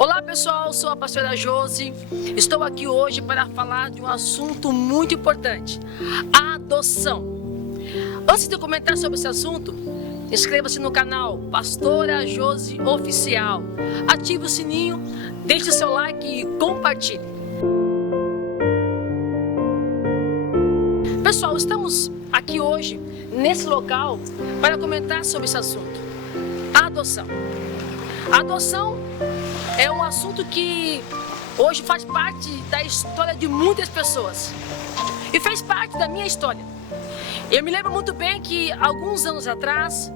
Olá pessoal, sou a pastora Josi. Estou aqui hoje para falar de um assunto muito importante: a adoção. Antes de eu comentar sobre esse assunto, inscreva-se no canal Pastora Josi Oficial. Ative o sininho, deixe o seu like e compartilhe. Pessoal, estamos aqui hoje, nesse local, para comentar sobre esse assunto: a adoção. A adoção é um assunto que hoje faz parte da história de muitas pessoas e fez parte da minha história. Eu me lembro muito bem que alguns anos atrás,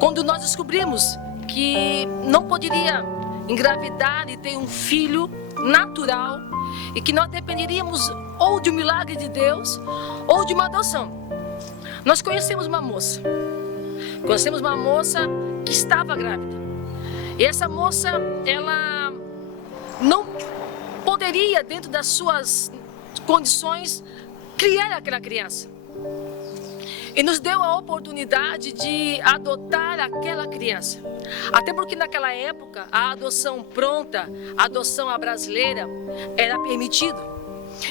quando nós descobrimos que não poderia engravidar e ter um filho natural e que nós dependeríamos ou de um milagre de Deus ou de uma adoção, nós conhecemos uma moça. Conhecemos uma moça que estava grávida. E essa moça, ela não poderia, dentro das suas condições, criar aquela criança. E nos deu a oportunidade de adotar aquela criança. Até porque naquela época, a adoção pronta, a adoção à brasileira, era permitido.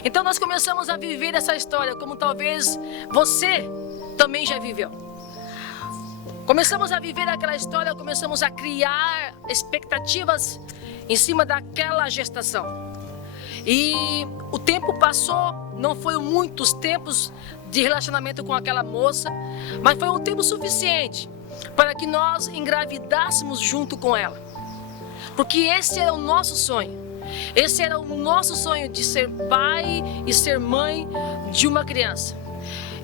Então nós começamos a viver essa história, como talvez você também já viveu. Começamos a viver aquela história, começamos a criar expectativas em cima daquela gestação. E o tempo passou, não foram muitos tempos de relacionamento com aquela moça, mas foi um tempo suficiente para que nós engravidássemos junto com ela. Porque esse era o nosso sonho. Esse era o nosso sonho de ser pai e ser mãe de uma criança.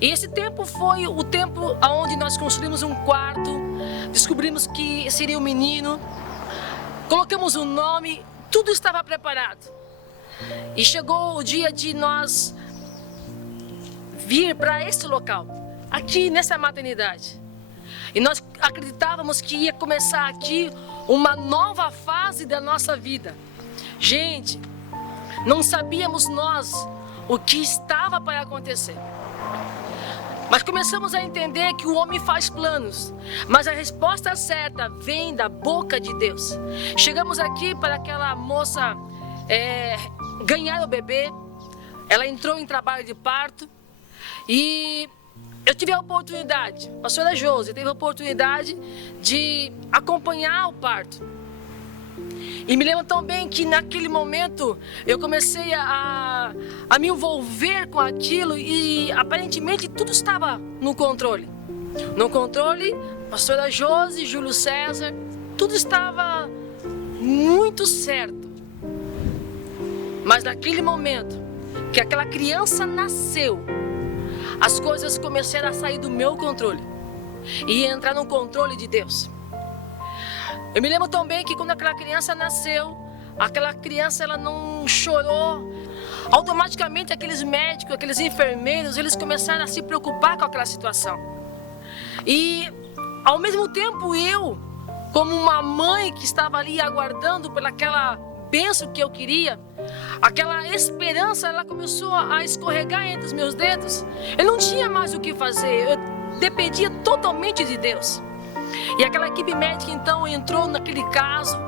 E esse tempo foi o tempo onde nós construímos um quarto, descobrimos que seria um menino, colocamos um nome, tudo estava preparado. E chegou o dia de nós vir para este local, aqui nessa maternidade. E nós acreditávamos que ia começar aqui uma nova fase da nossa vida. Gente, não sabíamos nós o que estava para acontecer. Mas começamos a entender que o homem faz planos, mas a resposta certa vem da boca de Deus. Chegamos aqui para aquela moça ganhar o bebê. Ela entrou em trabalho de parto e eu tive a oportunidade, a pastora Josi teve a oportunidade de acompanhar o parto. E me lembro tão bem que naquele momento eu comecei a me envolver com aquilo e aparentemente tudo estava no controle. No controle, pastora Josi, Júlio César, tudo estava muito certo. Mas naquele momento que aquela criança nasceu, as coisas começaram a sair do meu controle e entrar no controle de Deus. Eu me lembro tão bem que quando aquela criança nasceu, aquela criança ela não chorou. Automaticamente aqueles médicos, aqueles enfermeiros, eles começaram a se preocupar com aquela situação. E ao mesmo tempo eu, como uma mãe que estava ali aguardando pelaquela bênção que eu queria, aquela esperança ela começou a escorregar entre os meus dedos. Eu não tinha mais o que fazer, eu dependia totalmente de Deus. E aquela equipe médica então entrou naquele caso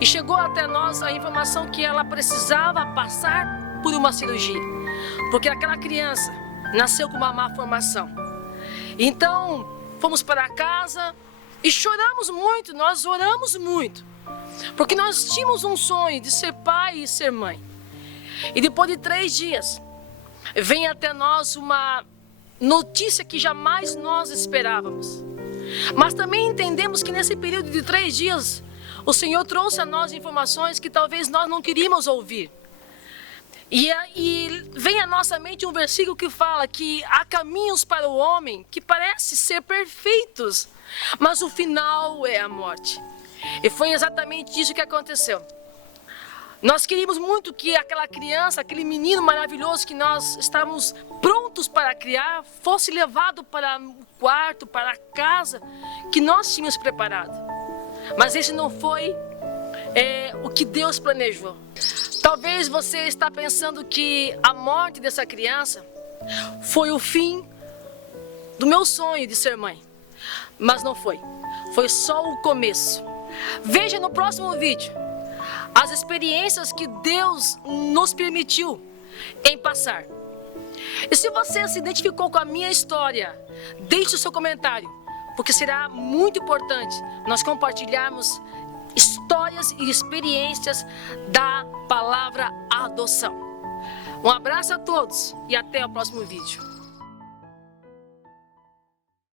e chegou até nós a informação que ela precisava passar por uma cirurgia, porque aquela criança nasceu com uma má formação. Então fomos para casa e choramos muito, nós oramos muito, porque nós tínhamos um sonho de ser pai e ser mãe. E depois de 3 dias vem até nós uma notícia que jamais nós esperávamos. Mas também entendemos que nesse período de 3 dias, o Senhor trouxe a nós informações que talvez nós não queríamos ouvir. E vem à nossa mente um versículo que fala que há caminhos para o homem que parecem ser perfeitos, mas o final é a morte. E foi exatamente isso que aconteceu. Nós queríamos muito que aquela criança, aquele menino maravilhoso que nós estávamos prontos para criar, fosse levado para o quarto, para a casa que nós tínhamos preparado. Mas esse não foi o que Deus planejou. Talvez você está pensando que a morte dessa criança foi o fim do meu sonho de ser mãe. Mas não foi. Foi só o começo. Veja no próximo vídeo as experiências que Deus nos permitiu em passar. E se você se identificou com a minha história, deixe o seu comentário, porque será muito importante nós compartilharmos histórias e experiências da palavra adoção. Um abraço a todos e até o próximo vídeo.